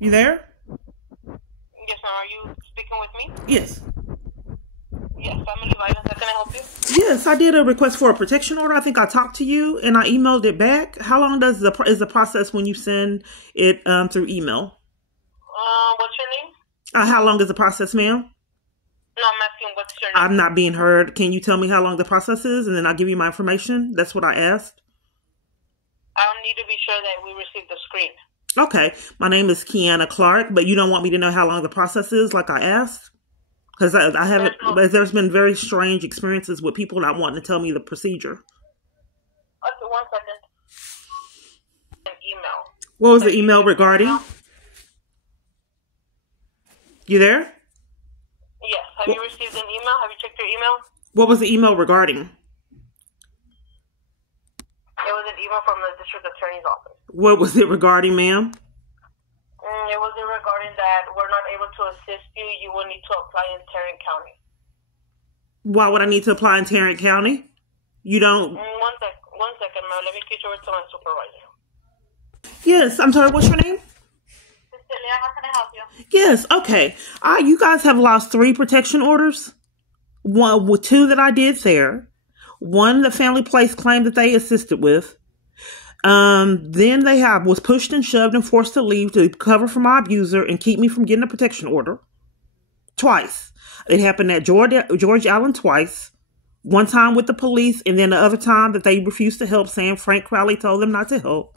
You there? Yes, ma'am. Are you speaking with me? Yes. Yes, family violence. How can I help you? Yes, I did a request for a protection order. I think I talked to you and I emailed it back. How long is the process when you send it through email? What's your name? How long is the process, ma'am? No, I'm asking what's your name. I'm not being heard. Can you tell me how long the process is, and then I'll give you my information? That's what I asked. I don't need to be sure that we received the screen. Okay. My name is Kiana Clark, but you don't want me to know how long the process is like I asked? Because I haven't, there's been very strange experiences with people not wanting to tell me the procedure. Okay, 1 second. An email. What was the email regarding? You there? Yes. Have you received an email? Have you checked your email? What was the email regarding? It was an email from the district attorney's office. What was it regarding, ma'am? It was regarding that we're not able to assist you. You will need to apply in Tarrant County. Why would I need to apply in Tarrant County? You don't... 1 second, ma'am. Let me get you over to my supervisor. Yes, I'm sorry. What's your name? Cecilia, how can I help you? Yes, okay. You guys have lost 3 protection orders. 2 that I did there. 1 the family place claimed that they assisted with. Then they was pushed and shoved and forced to leave to cover for my abuser and keep me from getting a protection order. Twice. It happened at George Allen twice. 1 time with the police, and then the other time that they refused to help, saying Frank Crowley told them not to help.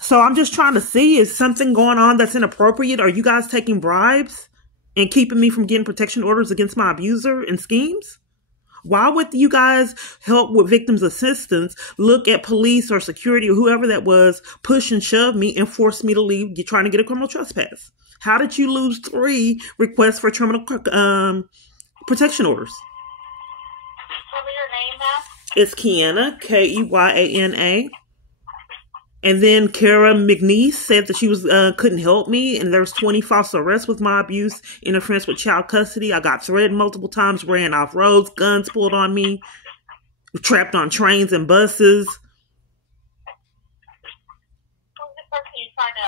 So I'm just trying to see, is something going on that's inappropriate? Are you guys taking bribes and keeping me from getting protection orders against my abuser and schemes? Why would you guys help with victims assistance, look at police or security or whoever that was, push and shove me and force me to leave? You're trying to get a criminal trespass. How did you lose 3 requests for criminal protection orders? Tell me your name, ma'am. It's Kiana, Keyana. And then Carra McNeese said that she couldn't help me, and there was 20 false arrests with my abuse, interference with child custody. I got threatened multiple times, ran off roads, guns pulled on me, trapped on trains and buses. Who's the person you're trying to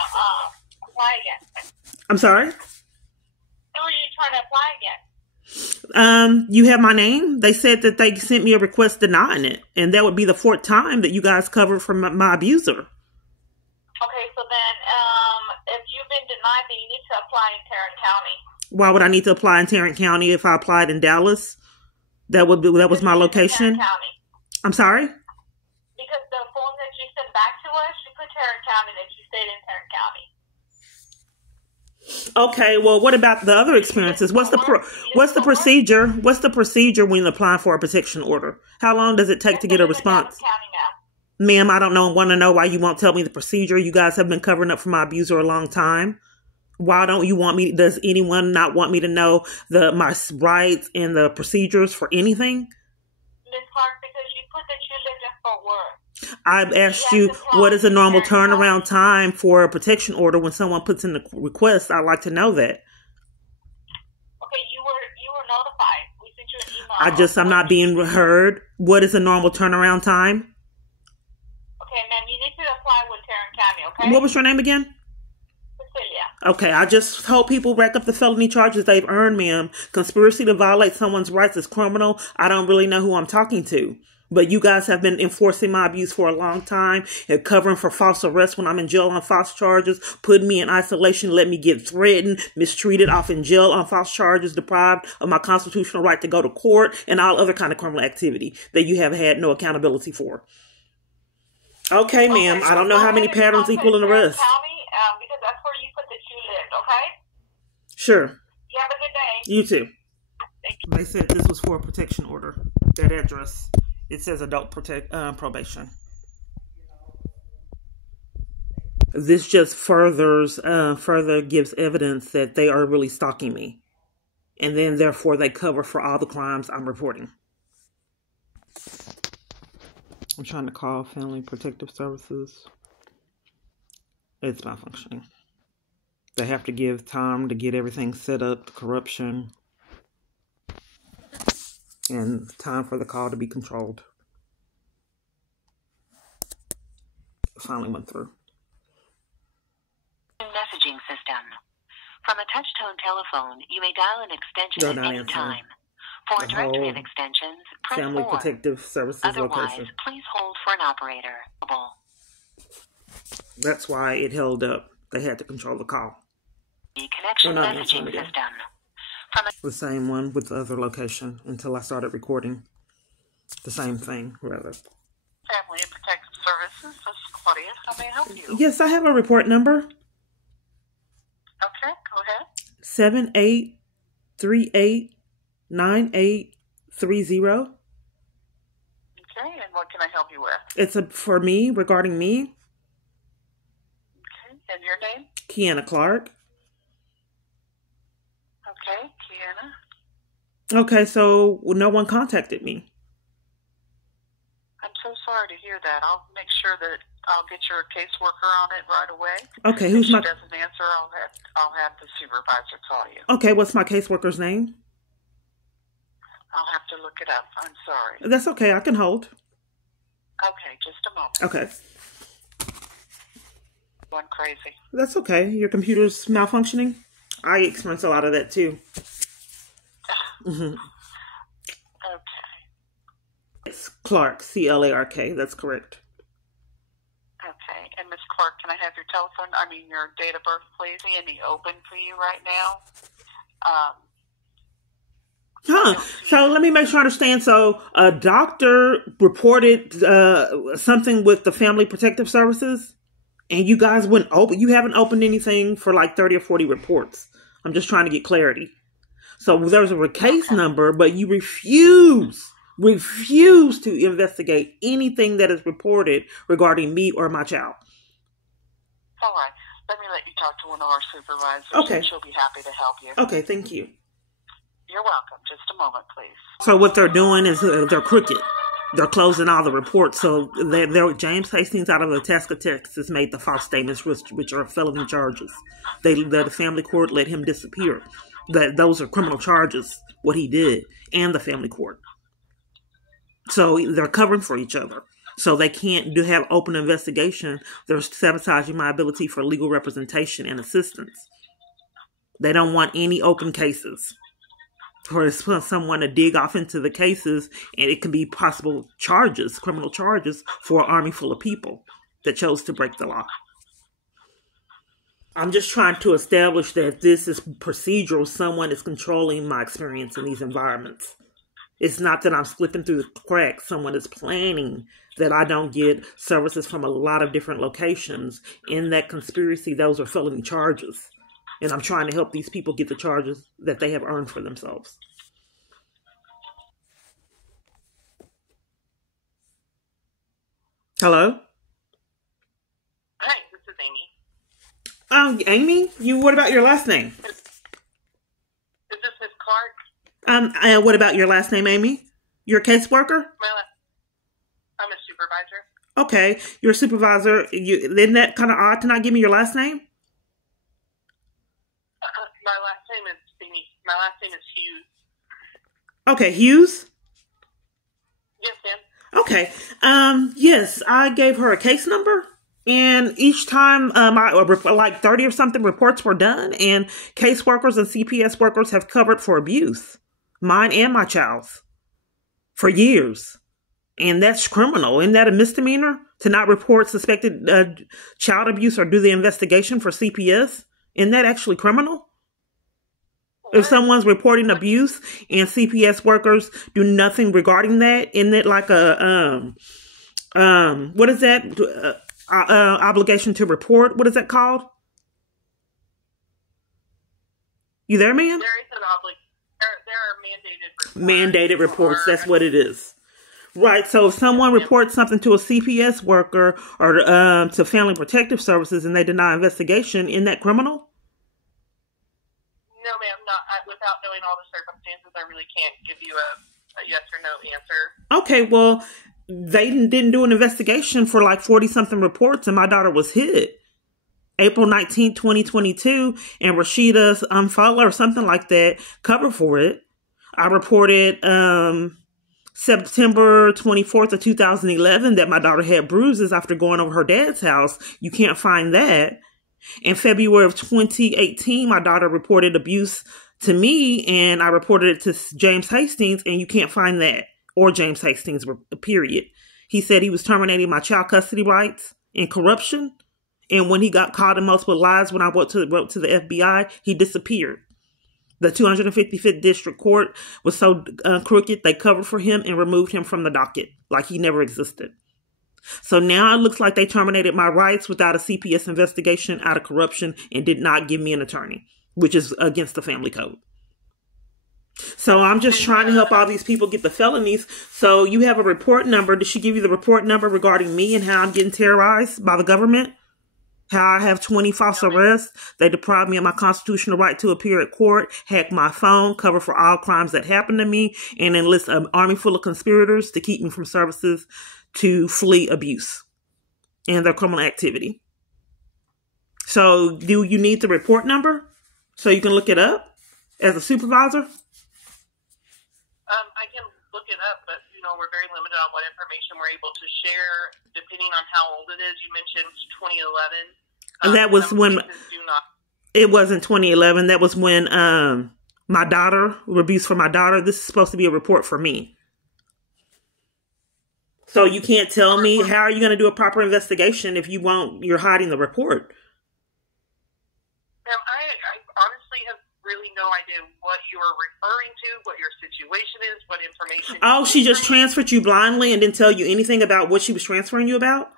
apply against? I'm sorry? Who are you trying to apply against? You have my name. They said that they sent me a request denying it, and that would be the 4th time that you guys covered from my abuser. Okay, so then if you've been denied, then you need to apply in Tarrant County. Why would I need to apply in Tarrant County if I applied in Dallas? That was my location. County. I'm sorry? Because the form that you sent back to us, you put Tarrant County, that you stayed in Tarrant County. Okay, well, what about the other experiences? What's the procedure? What's the procedure when applying for a protection order? How long does it take to get a response? Ma'am, I don't want to know why you won't tell me the procedure. You guys have been covering up for my abuser a long time. Why don't you want me? Does anyone not want me to know my rights and the procedures for anything? Ms. Clark, because you put that you lived in Fort Worth. I've asked you, what is a normal turnaround time for a protection order when someone puts in a request? I'd like to know that. Okay, you were notified. We sent you an email. I'm not being heard. What is a normal turnaround time? Okay, ma'am, you need to apply with Tarrant County, okay? What was your name again? Cecilia. Okay, I just hope people rack up the felony charges they've earned, ma'am. Conspiracy to violate someone's rights is criminal. I don't really know who I'm talking to. But you guys have been enforcing my abuse for a long time and covering for false arrest when I'm in jail on false charges, putting me in isolation, let me get threatened, mistreated, off in jail on false charges, deprived of my constitutional right to go to court, and all other kind of criminal activity that you have had no accountability for. Okay, ma'am. I don't know how many patterns equal an arrest. Because that's where you put that you lived, okay? Sure. You have a good day. You too. They said this was for a protection order. That address. It says adult probation. This just further gives evidence that they are really stalking me. And then, therefore, they cover for all the crimes I'm reporting. I'm trying to call Family Protective Services. It's not functioning. They have to give time to get everything set up, the corruption, and time for the call to be controlled. It finally went through. Messaging system. From a touch-tone telephone, you may dial an extension at any time. For directory of extensions, press Family 4. Protective Services Otherwise, location. please hold for an operator. That's why it held up. They had to control the call. The connection messaging system. The same one with the other location until I started recording. The same thing, rather. Family and Protective Services, this is Claudia. How may I help you? Yes, I have a report number. Okay, go ahead. 78389830. Okay, and what can I help you with? It's for me, regarding me. Okay, and your name? Kiana Clark. Okay, Kiana. Okay, so no one contacted me. I'm so sorry to hear that. I'll make sure that I'll get your caseworker on it right away. Okay, who's if my... she doesn't answer, I'll have the supervisor call you. Okay, what's my caseworker's name? I'll have to look it up. I'm sorry. That's okay, I can hold. Okay, just a moment. Okay. Going crazy. That's okay. Your computer's malfunctioning? I experience a lot of that too. Okay. It's Clark, C-L-A-R-K. That's correct. Okay, and Miss Clark, can I have your your date of birth, please? Any open for you right now? So let me make sure I understand. So a doctor reported something with the Family Protective Services, and you guys wouldn't open. You haven't opened anything for like 30 or 40 reports. I'm just trying to get clarity. So there's a case number, but you refuse to investigate anything that is reported regarding me or my child. All right. Let me let you talk to one of our supervisors. Okay. And she'll be happy to help you. Okay, thank you. You're welcome. Just a moment, please. So what they're doing is they're crooked. They're closing all the reports. So James Hastings out of Itasca, Texas, made the false statements, which are felony charges. The family court let him disappear. Those are criminal charges, what he did, and the family court. So they're covering for each other. So they can't have open investigation. They're sabotaging my ability for legal representation and assistance. They don't want any open cases. For someone to dig off into the cases, and it can be possible charges, criminal charges, for an army full of people that chose to break the law. I'm just trying to establish that this is procedural. Someone is controlling my experience in these environments. It's not that I'm slipping through the cracks. Someone is planning that I don't get services from a lot of different locations. In that conspiracy, those are felony charges. And I'm trying to help these people get the charges that they have earned for themselves. Hello? Hi, this is Amy. Amy? What about your last name? Is this Miss Clark? What about your last name, Amy? You're a caseworker? I'm a supervisor. Okay, you're a supervisor. Isn't that kind of odd to not give me your last name? My last name is Hughes. Okay, Hughes? Yes, ma'am. Okay. Yes, I gave her a case number, and each time, like 30 or something reports were done, and caseworkers and CPS workers have covered for abuse, mine and my child's, for years. And that's criminal. Isn't that a misdemeanor to not report suspected child abuse or do the investigation for CPS? Isn't that actually criminal? If someone's reporting abuse and CPS workers do nothing regarding that, isn't it like a, what is that? Obligation to report? What is that called? You there, ma'am? There is an there are mandated reports. That's what it is. Right. So if someone reports something to a CPS worker or to Family Protective Services and they deny investigation, isn't that criminal? No, ma'am, not without knowing all the circumstances. I really can't give you a yes or no answer. Okay, well, they didn't do an investigation for like 40-something reports, and my daughter was hit April 19, 2022, and Rashida Umfala or something like that covered for it. I reported September 24th of 2011 that my daughter had bruises after going over her dad's house. You can't find that. In February of 2018, my daughter reported abuse to me, and I reported it to James Hastings, and you can't find that, or James Hastings, period. He said he was terminating my child custody rights and corruption, and when he got caught in multiple lies when I wrote to the FBI, he disappeared. The 255th District Court was so crooked, they covered for him and removed him from the docket, like he never existed. So now it looks like they terminated my rights without a CPS investigation out of corruption and did not give me an attorney, which is against the family code. So I'm just trying to help all these people get the felonies. So you have a report number. Did she give you the report number regarding me and how I'm getting terrorized by the government? How I have 20 false arrests. They deprived me of my constitutional right to appear at court, hack my phone, cover for all crimes that happened to me, and enlist an army full of conspirators to keep me from services to flee abuse and their criminal activity. So do you need the report number so you can look it up as a supervisor? I can look it up, but, we're very limited on what information we're able to share, depending on how old it is. You mentioned 2011. That was when... It wasn't 2011. That was when my daughter, abuse for my daughter. This is supposed to be a report for me. So you can't tell me, how are you going to do a proper investigation if you're hiding the report? Ma'am, I honestly have really no idea what you are referring to, what your situation is, what information. Oh, she just transferred you blindly and didn't tell you anything about what she was transferring you about?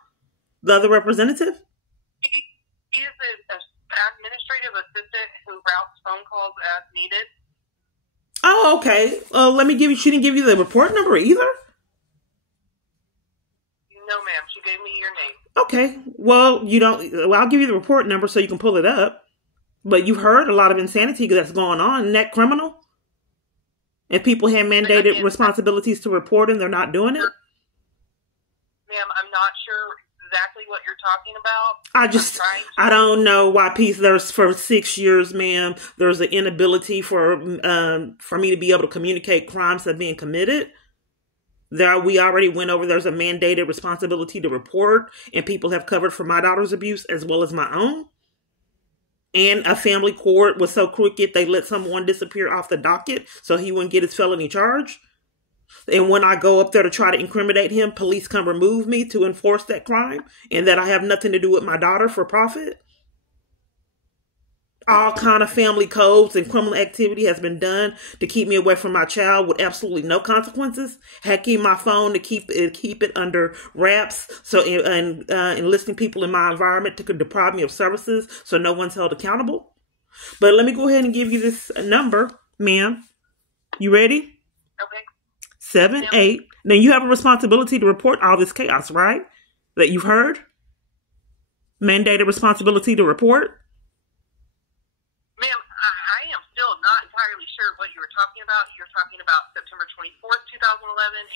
The other representative? He is an administrative assistant who routes phone calls as needed. Oh, okay. She didn't give you the report number either? No, ma'am. She gave me your name. Okay. Well, I'll give you the report number so you can pull it up. But you've heard a lot of insanity that's going on. Isn't that criminal? If people have mandated responsibilities to report and they're not doing it? Ma'am, I'm not sure exactly what you're talking about. I don't know why there's for 6 years, ma'am, there's an inability for me to be able to communicate crimes that are being committed. We already went over, there's a mandated responsibility to report, and people have covered for my daughter's abuse as well as my own. And a family court was so crooked, they let someone disappear off the docket so he wouldn't get his felony charge. And when I go up there to try to incriminate him, police come remove me to enforce that crime, and that I have nothing to do with my daughter for profit. All kind of family codes and criminal activity has been done to keep me away from my child with absolutely no consequences. Hacking my phone to keep it under wraps. So enlisting people in my environment to deprive me of services so no one's held accountable. But let me go ahead and give you this number, ma'am. You ready? Okay. 78. Now you have a responsibility to report all this chaos, right? That you've heard? Mandated responsibility to report? Ma'am, I am still not entirely sure what you were talking about. You're talking about September 24th, 2011,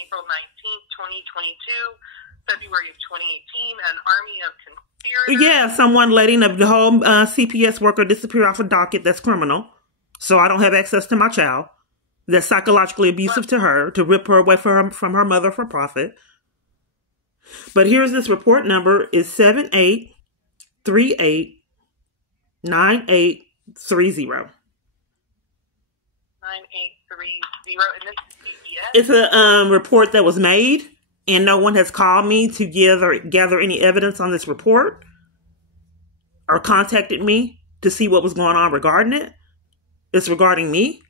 April 19th, 2022, February of 2018, an army of conspirators. Yeah, someone letting the whole CPS worker disappear off a docket. That's criminal. So I don't have access to my child. That's psychologically abusive to her, to rip her away from her mother for profit. But here's this report number is 78389830. 9830. And this is CPS? It's a report that was made, and no one has called me to gather any evidence on this report or contacted me to see what was going on regarding it. It's regarding me.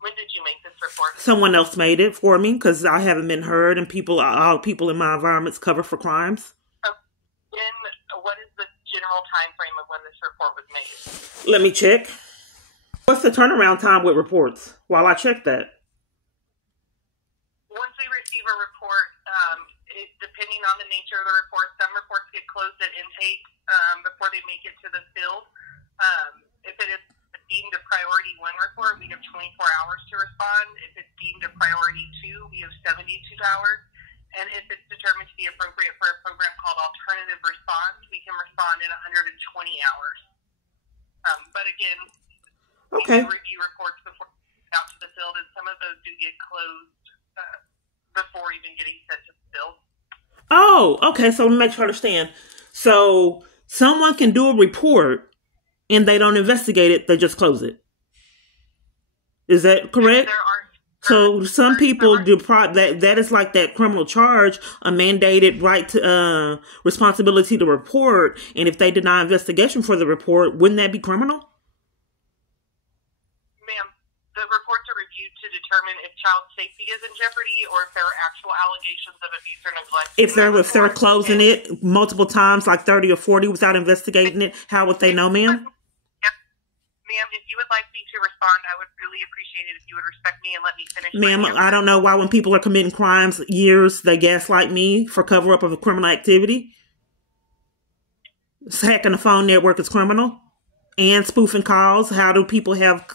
When did you make this report? Someone else made it for me because I haven't been heard, and all people in my environment's covered for crimes. What is the general time frame of when this report was made? Let me check. What's the turnaround time with reports while I check that? Once we receive a report, depending on the nature of the report, some reports get closed at intake before they make it to the field. If it is deemed a priority 1 report, we have 24 hours to respond. If it's deemed a priority 2, we have 72 hours. And if it's determined to be appropriate for a program called alternative response, we can respond in 120 hours. But again, we do review reports before we get out to the field, and some of those do get closed before even getting sent to the field. Oh, okay. So let me make sure I understand. So Someone can do a report and they don't investigate it, they just close it. Is that correct? So some people do that is like that criminal charge, a mandated right to responsibility to report, and if they deny investigation for the report, wouldn't that be criminal? Ma'am, the reports are reviewed to determine if child safety is in jeopardy or if there are actual allegations of abuse or neglect. If they're closing it multiple times, like 30 or 40, without investigating it, how would they know, ma'am? Ma'am, if you would like me to respond, I would really appreciate it if you would respect me and let me finish. Ma'am, I don't know why when people are committing crimes, they gaslight me for cover-up of a criminal activity. Hacking the phone network is criminal. And spoofing calls. How do people have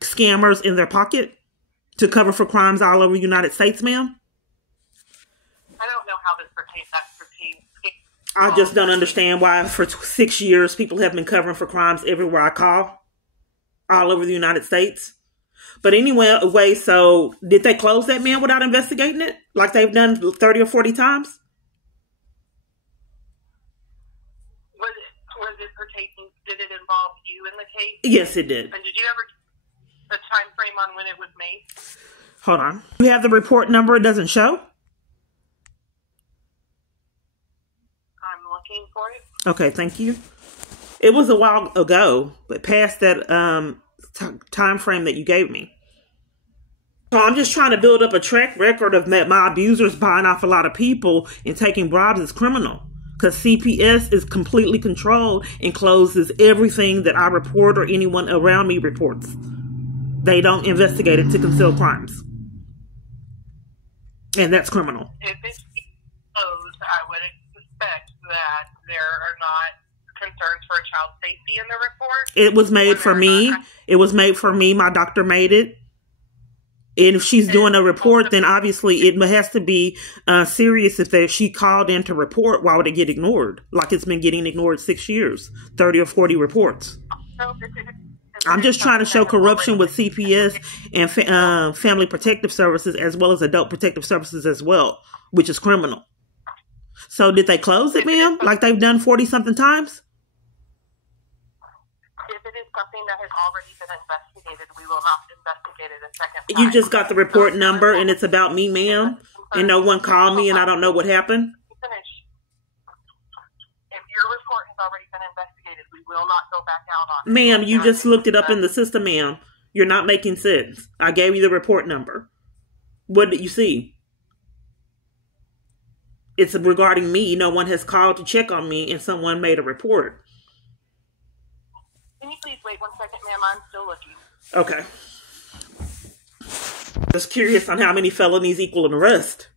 scammers in their pocket to cover for crimes all over the United States, ma'am? I don't know how this pertains. That pertains. I just don't understand why for 6 years people have been covering for crimes everywhere I call, all over the United States. But anyway, so did they close that man without investigating it, like they've done 30 or 40 times? Was it pertaining? Did it involve you in the case? Yes, it did. And did you ever get a time frame on when it was made? Hold on. You have the report number. It doesn't show. For it. Okay, thank you. It was a while ago, but past that time frame that you gave me. So I'm just trying to build up a track record of my abusers buying off a lot of people and taking bribes as criminal. Because CPS is completely controlled and closes everything that I report or anyone around me reports. They don't investigate it to conceal crimes. And that's criminal. If it's closed, I would expect that there are not concerns for child safety in the report. It was made for me. It was made for me. My doctor made it. And if she's doing a report, then obviously it has to be serious. If she called in to report, why would it get ignored? Like it's been getting ignored 6 years, 30 or 40 reports. I'm just trying to show corruption with CPS and Family Protective Services as well as Adult Protective Services as well, which is criminal. So did they close it, ma'am? Like they've done 40-something times? If it is something that has already been investigated, we will not investigate it a second time. You just got the report number and it's about me, ma'am? And no one called me and I don't know what happened? If your report has already been investigated, we will not go back out on it. Ma'am, you just looked it up in the system, ma'am. You're not making sense. I gave you the report number. What did you see? It's regarding me. No one has called to check on me and someone made a report. Can you please wait 1 second, ma'am? I'm still looking. Okay. Just curious on how many felonies equal an arrest.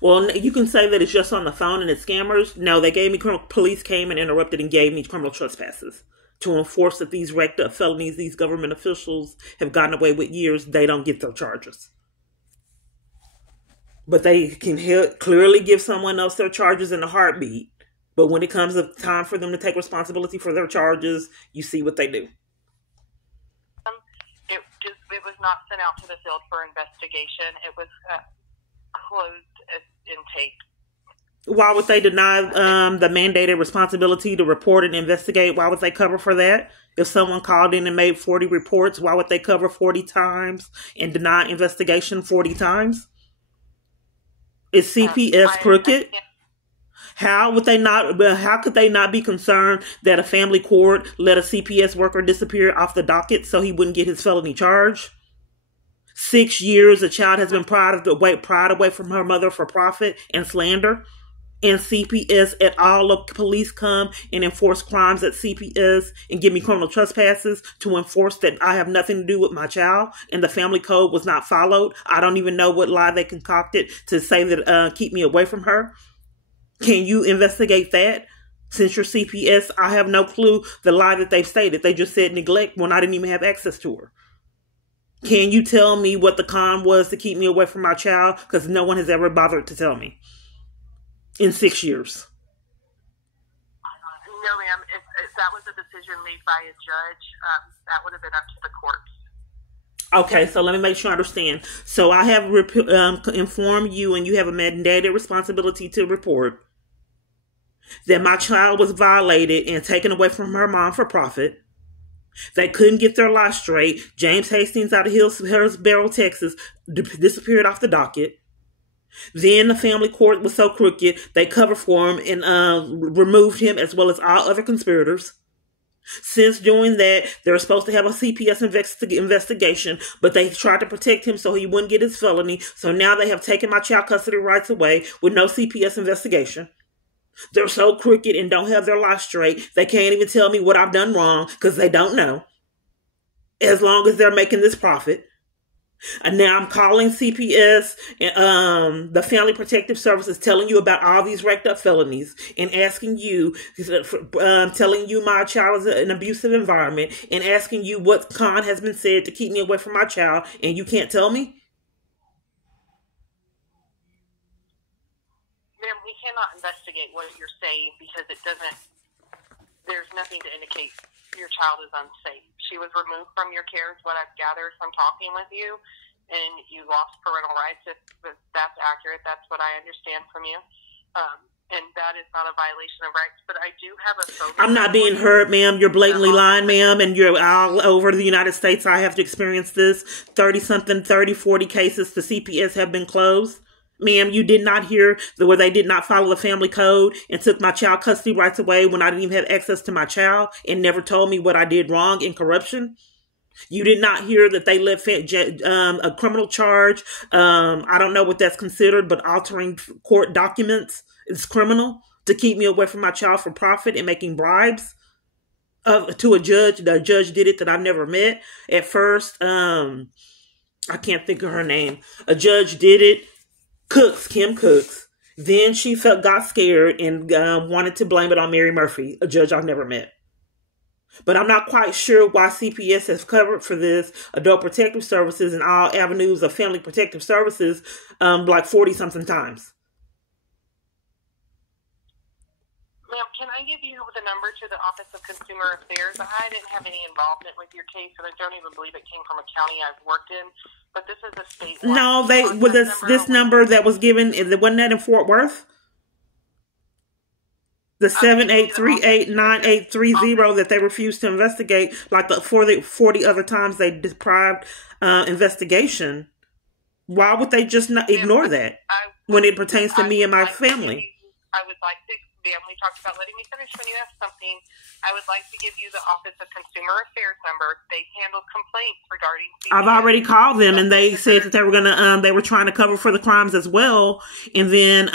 Well, you can say that it's just on the phone and it's scammers. No, they gave me police came and interrupted and gave me criminal trespasses to enforce that these racked up felonies these government officials have gotten away with years. They don't get their charges. But they can clearly give someone else their charges in a heartbeat. But when it comes to time for them to take responsibility for their charges, you see what they do. It was not sent out to the field for investigation. It was closed intake. Why would they deny the mandated responsibility to report and investigate? Why would they cover for that? If someone called in and made 40 reports, why would they cover 40 times and deny investigation 40 times? Is CPS crooked? How would they not? How could they not be concerned that a family court let a CPS worker disappear off the docket so he wouldn't get his felony charge? 6 years, a child has been pried away from her mother for profit and slander. And CPS at all the police come and enforce crimes at CPS and give me criminal trespasses to enforce that I have nothing to do with my child and the family code was not followed. I don't even know what lie they concocted to say that keep me away from her. Can you investigate that? Since you're CPS, I have no clue the lie that they've stated. They just said neglect when I didn't even have access to her. Can you tell me what the con was to keep me away from my child? Because no one has ever bothered to tell me. In 6 years. No, ma'am. If that was a decision made by a judge, that would have been up to the courts. Okay, so let me make sure I understand. So I have informed you and you have a mandated responsibility to report. that my child was violated and taken away from her mom for profit. They couldn't get their life straight. James Hastings out of Hillsboro, Texas, disappeared off the docket. Then the family court was so crooked, they covered for him and removed him as well as all other conspirators. Since doing that, they were supposed to have a CPS investigation, but they tried to protect him so he wouldn't get his felony. So now they have taken my child custody rights away with no CPS investigation. They're so crooked and don't have their life straight, they can't even tell me what I've done wrong because they don't know. As long as they're making this profit. And now I'm calling CPS and the Family Protective Services, telling you about all these racked up felonies and asking you, telling you my child is in an abusive environment and asking you what con has been said to keep me away from my child, and you can't tell me? Ma'am, we cannot investigate what you're saying because there's nothing to indicate your child is unsafe. She was removed from your care is what I've gathered from talking with you, and you lost parental rights. If that's accurate, that's what I understand from you. And that is not a violation of rights, but I do have a phone. I'm not being hurt, ma'am. You're blatantly lying, ma'am, and you're all over the United States. I have to experience this. 40 cases to CPS have been closed. Ma'am, you did not hear where they did not follow the family code and took my child custody rights away when I didn't even have access to my child and never told me what I did wrong in corruption. You did not hear that they let a criminal charge. I don't know what that's considered, but altering court documents is criminal to keep me away from my child for profit and making bribes to a judge. The judge did it that I've never met. At first, I can't think of her name. A judge did it. Kim Cooks. Then she got scared and wanted to blame it on Mary Murphy, a judge I've never met. But I'm not quite sure why CPS has covered for this, Adult Protective Services, and all avenues of Family Protective Services like 40-something times. Ma'am, can I give you the number to the Office of Consumer Affairs? I didn't have any involvement with your case, and I don't even believe it came from a county I've worked in. But this is a state. No, this number that was given, wasn't that in Fort Worth? The 78389830 that they refused to investigate, like the 40 other times they deprived investigation. Why would they just not ignore that when it pertains to me and my family? I would like to. We talked about letting me finish when you ask something. I would like to give you the Office of Consumer Affairs number. They handle complaints regarding CPS. I've already called them, and they said that they were gonna. They were trying to cover for the crimes as well, and then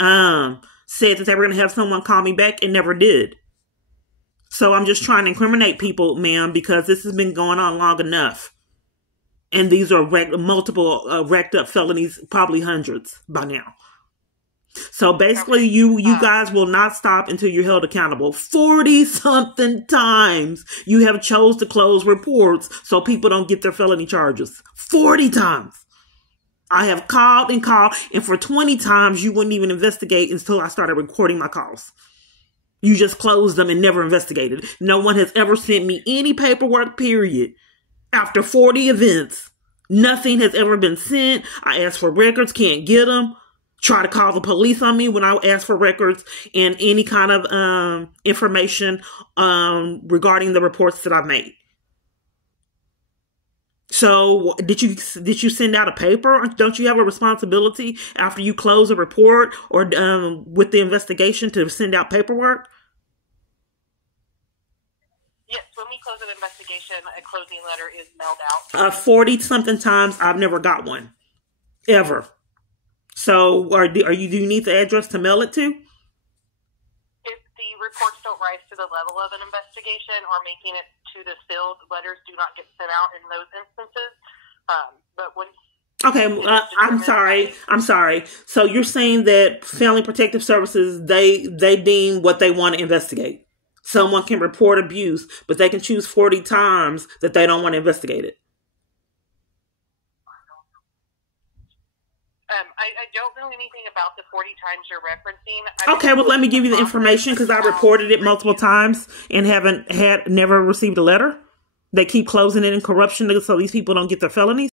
said that they were gonna have someone call me back, and never did. So I'm just trying to incriminate people, ma'am, because this has been going on long enough, and these are multiple racked up felonies, probably hundreds by now. So basically, you guys will not stop until you're held accountable. 40-something times you have chose to close reports so people don't get their felony charges. 40 times. I have called, and for 20 times you wouldn't even investigate until I started recording my calls. You just closed them and never investigated. No one has ever sent me any paperwork, period. After 40 events, nothing has ever been sent. I asked for records, can't get them. Try to call the police on me when I ask for records and any kind of information regarding the reports that I've made. So did you send out a paper? Don't you have a responsibility after you close a report or with the investigation to send out paperwork? Yes, when we close an investigation, a closing letter is mailed out. 40-something times, I've never got one, ever. So, do you need the address to mail it to? If the reports don't rise to the level of an investigation or making it to the field, letters do not get sent out in those instances. But when I'm sorry. So you're saying that Family Protective Services, they deem what they want to investigate. Someone can report abuse, but they can choose 40 times that they don't want to investigate it. I don't know anything about the 40 times you're referencing. Okay, well, let me give you the information because I reported it multiple times and never received a letter. They keep closing it in corruption so these people don't get their felonies.